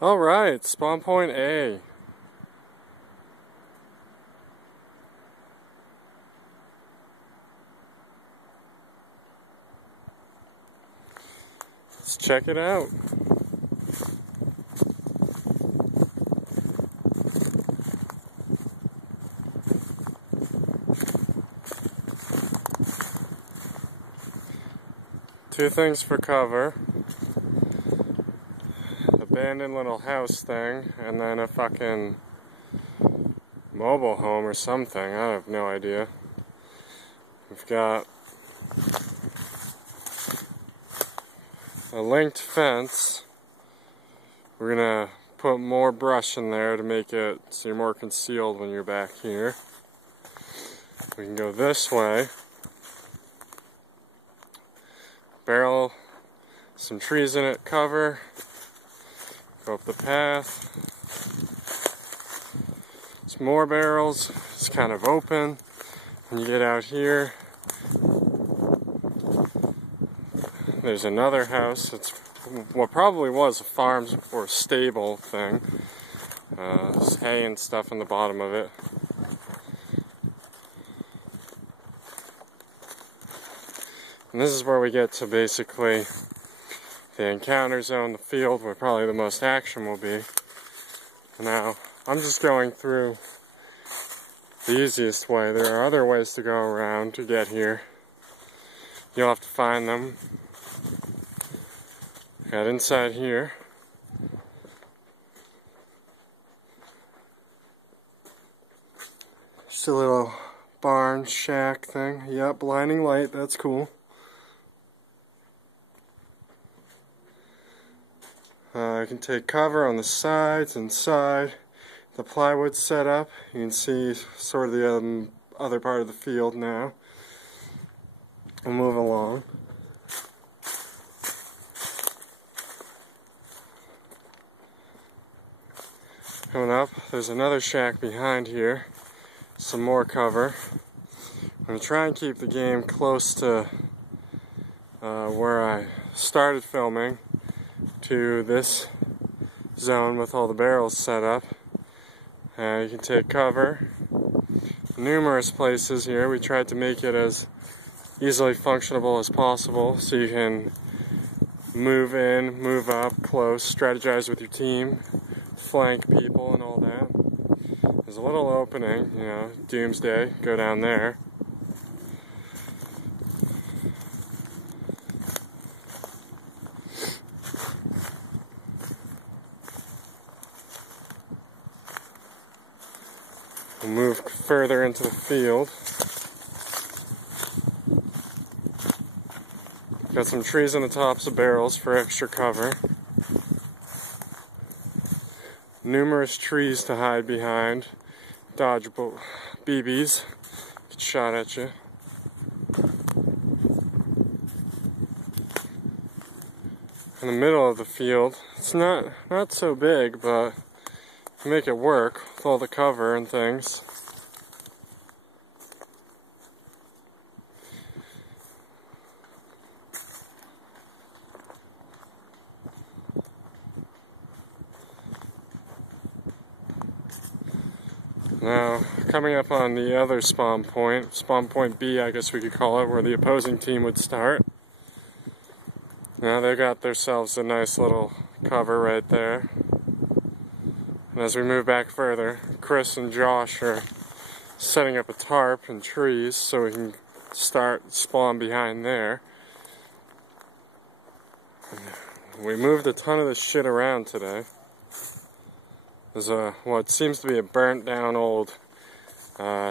Alright, spawn point A. Let's check it out. Two things for cover. Abandoned little house thing, and then a fucking mobile home or something. I have no idea. We've got a linked fence. We're gonna put more brush in there to make it so you're more concealed when you're back here. We can go this way. Barrel, some trees in it, cover. Go up the path. Some more barrels. It's kind of open. When you get out here, there's another house. It's what probably was a farm or a stable thing. There's hay and stuff in the bottom of it. And this is where we get to basically the encounter zone, the field, where probably the most action will be. Now, I'm just going through the easiest way. There are other ways to go around to get here. You'll have to find them. Got inside here. Just a little barn shack thing. Yep, blinding light, that's cool. I can take cover on the sides and side. The plywood's set up. You can see sort of the other part of the field now. We'll move along. Coming up, there's another shack behind here. Some more cover. I'm going to try and keep the game close to where I started filming, to this zone with all the barrels set up. You can take cover. Numerous places here. We tried to make it as easily functionable as possible so you can move in, move up close, strategize with your team, flank people and all that. There's a little opening, you know, doomsday, go down there. We'll move further into the field. Got some trees on the tops of barrels for extra cover. Numerous trees to hide behind. Dodge BBs. Get shot at you. In the middle of the field, it's not so big, but you make it work with all the cover and things. Now, coming up on the other spawn point B, I guess we could call it, where the opposing team would start. Now they got themselves a nice little cover right there. And as we move back further, Chris and Josh are setting up a tarp and trees so we can start spawn behind there. We moved a ton of this shit around today. There's what seems to be a burnt down old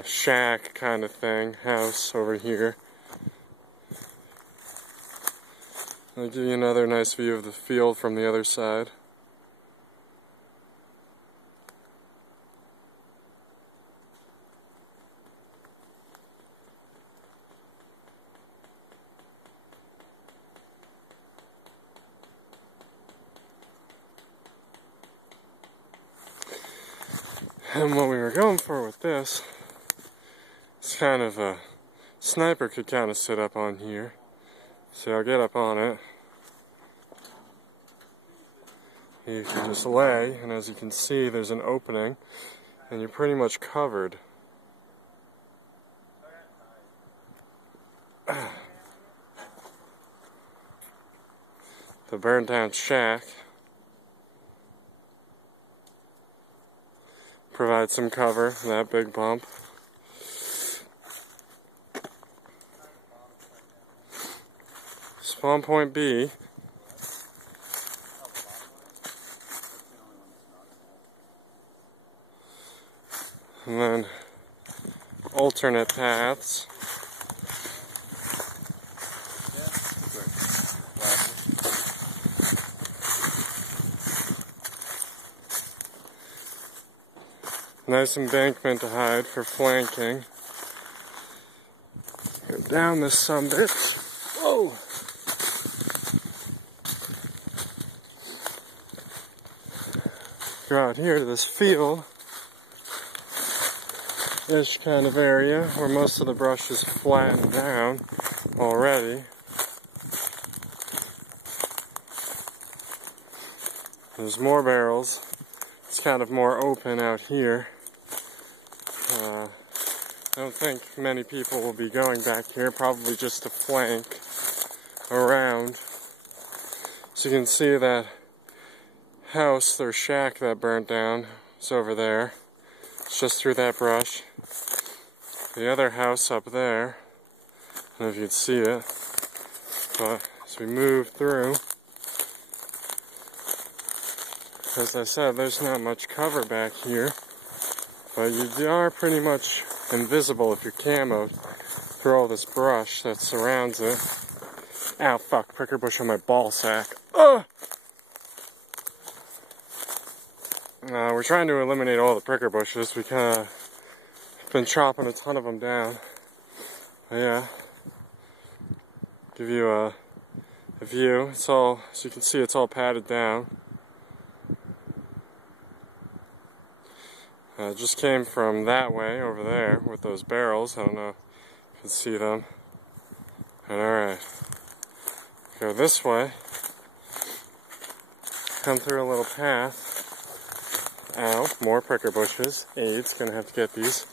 shack kind of thing, house over here. I'll give you another nice view of the field from the other side. And what we were going for with this, it's kind of a sniper could kind of sit up on here. So I'll get up on it. You can just lay, and as you can see, there's an opening, and you're pretty much covered. The burned down shack provides some cover for that big bump. Spawn point B. And then alternate paths. Nice embankment to hide for flanking. Go down this sumbitch. Whoa! Go out here to this field-ish kind of area where most of the brush is flattened down already. There's more barrels. It's kind of more open out here. I don't think many people will be going back here, probably just to flank around. So you can see that house, or shack that burnt down, is over there. It's just through that brush. The other house up there, I don't know if you can see it, but as we move through, as I said, there's not much cover back here, but you are pretty much invisible if you're camoed through all this brush that surrounds it. Ow, fuck, pricker bush on my ball sack. Ugh! We're trying to eliminate all the pricker bushes. We kind of been chopping a ton of them down. But yeah, give you a view. It's all, as you can see, it's all padded down. Just came from that way over there with those barrels. I don't know if you can see them. Alright. Go this way. Come through a little path. Ow, more pricker bushes. Aids, gonna have to get these.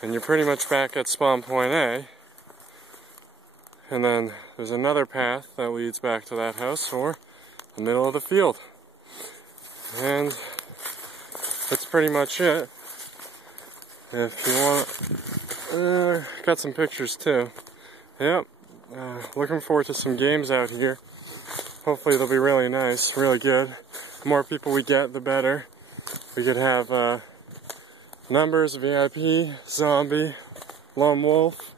And you're pretty much back at spawn point A. And then there's another path that leads back to that house or the middle of the field. And that's pretty much it. If you want, got some pictures too. Yep, looking forward to some games out here. Hopefully they'll be really nice, really good. The more people we get, the better. We could have numbers, VIP, zombie, lone wolf,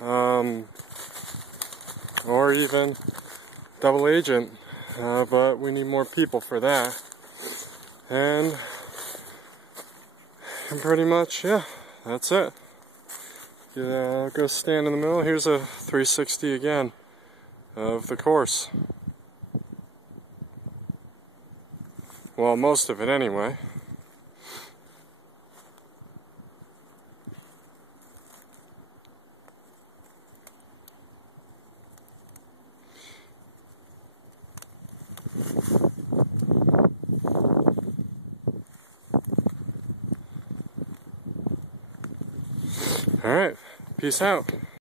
or even double agent, but we need more people for that. And pretty much, yeah, that's it. Go stand in the middle. Here's a 360 again of the course. Well, most of it anyway. Alright, peace out.